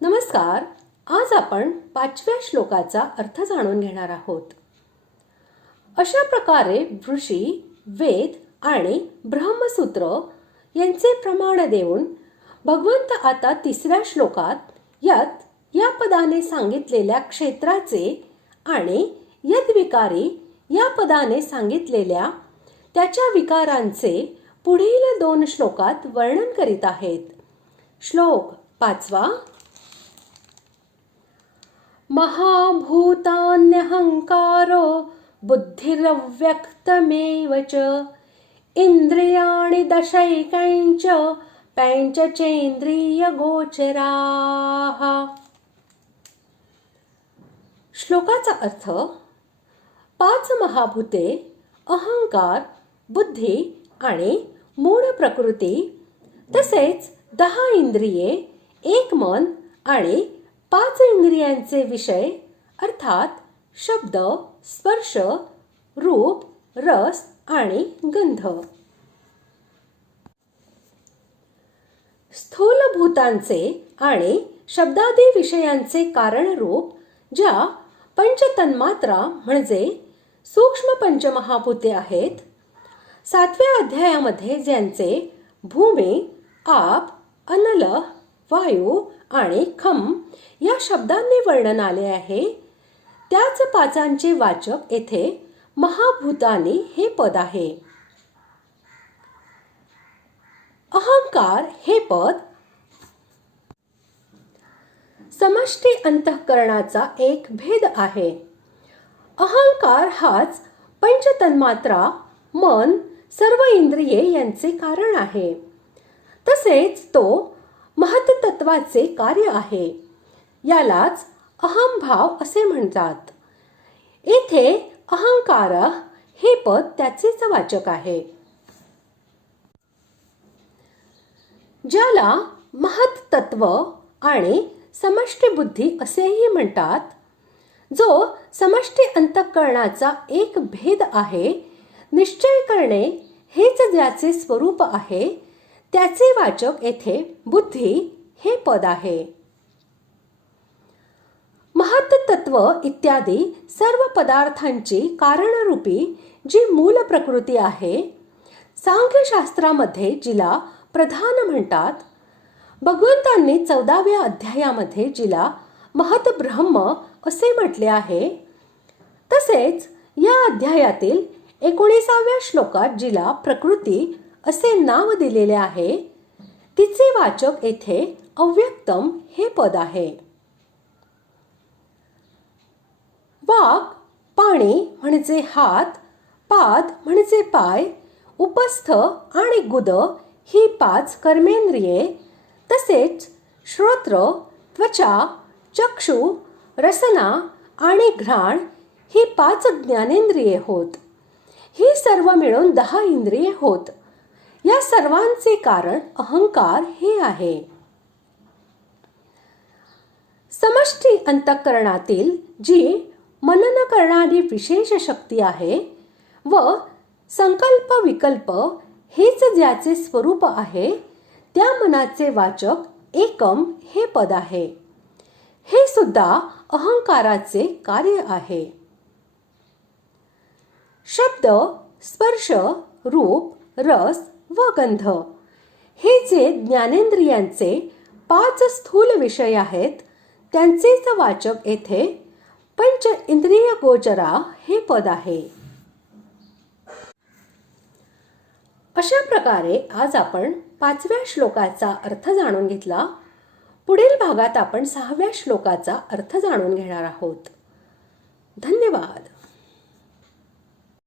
नमस्कार. आज आपण 5व्या श्लोकाचा अर्थ जाणून घेणार आहोत. अशा प्रकारे ऋषी, वेद आणि ब्रह्मसूत्र यांचे प्रमाण देऊन भगवंत आता 3ऱ्या श्लोकात या पदाने सांगितलेल्या क्षेत्राचे आणि यद्विकारी या पदाने सांगितलेल्या त्याच्या विकारांचे पुढील 2 श्लोकात वर्णन करीत आहेत. श्लोक 5. महाभूतान्यहंकारो बुद्धिरव्यक्तमेव च इंद्रियाणि दशैकञ्च पञ्चचेन्द्रियगोचराः. श्लोकाचा अर्थ: 5 महाभूते, अहंकार, बुद्धी आणि मूळ प्रकृती तसेच 10 इंद्रिये, 1 मन आणि 5 इंद्रियांचे विषय अर्थात शब्द, स्पर्श, रूप, रस आणि गंध. स्थूल भूतांचे आणि शब्दादी विषयांचे कारणरूप ज्या पंचतन्मात्रा म्हणजे सूक्ष्म पंचमहाभूते आहेत, 7व्या अध्यायामध्ये ज्यांचे भूमी, आप, अनल, वायू आणि खम या शब्दांनी वर्णन आले आहे, त्याच 5 वाचक येथे महाभूतानी हे पद आहे. अहंकार हे पद समष्टी अंतःकरणाचा एक भेद आहे. अहंकार हाच पंचतन्मात्रा, मन, सर्व इंद्रिये यांचे कारण आहे. तसेच तो महत्तत्वाचे कार्य आहे. यालाच अहंभाव असे म्हणतात. येथे अहंकार हे पद त्याचेच वाचक आहे. ज्याला महत्तत्व आणि समष्टी बुद्धी असेही म्हणतात, जो समष्टी अंतःकरणाचा एक भेद आहे, निश्चय करणे हेच ज्याचे स्वरूप आहे, त्याचे वाचक येथे बुद्धी हे पद आहे. महत्तत्व इत्यादी सर्व पदार्थांची कारणरूपी जी मूल प्रकृती आहे, सांख्यशास्त्रामध्ये जिला प्रधान म्हणतात, भगवंतांनी 14व्या अध्यायामध्ये जिला महत्ब्रह्म असे म्हटले आहे, तसेच या अध्यायातील 19व्या श्लोकात जिला प्रकृती असे नाव दिलेले आहे, तिचे वाचक येथे अव्यक्तम हे पद आहे. वाक, पाणी म्हणजे हात, पाद म्हणजे पाय, उपस्थ आणि गुद ही 5 कर्मेंद्रिये, तसेच श्रोत्र, त्वचा, चक्षु, रसना आणि घ्राण ही 5 ज्ञानेंद्रिये होत. ही सर्व मिळून 10 इंद्रिये होत. या सर्वांचे कारण अहंकार हे आहे. समष्टी अंतःकरणातील जी मनन करणारी विशेष शक्ती आहे व संकल्प विकल्प हेच ज्याचे स्वरूप आहे, त्या मनाचे वाचक एकम हे पद आहे. हे सुद्धा अहंकाराचे कार्य आहे. शब्द, स्पर्श, रूप, रस व गंध हे जे ज्ञानेंद्रियांचे 5 स्थूल विषय आहेत, त्यांचेच वाचक येथे पंच इंद्रिय गोचरा हे पद आहे. अशा प्रकारे आज आपण 5व्या श्लोकाचा अर्थ जाणून घेतला. पुढील भागात आपण 6व्या श्लोकाचा अर्थ जाणून घेणार आहोत. धन्यवाद.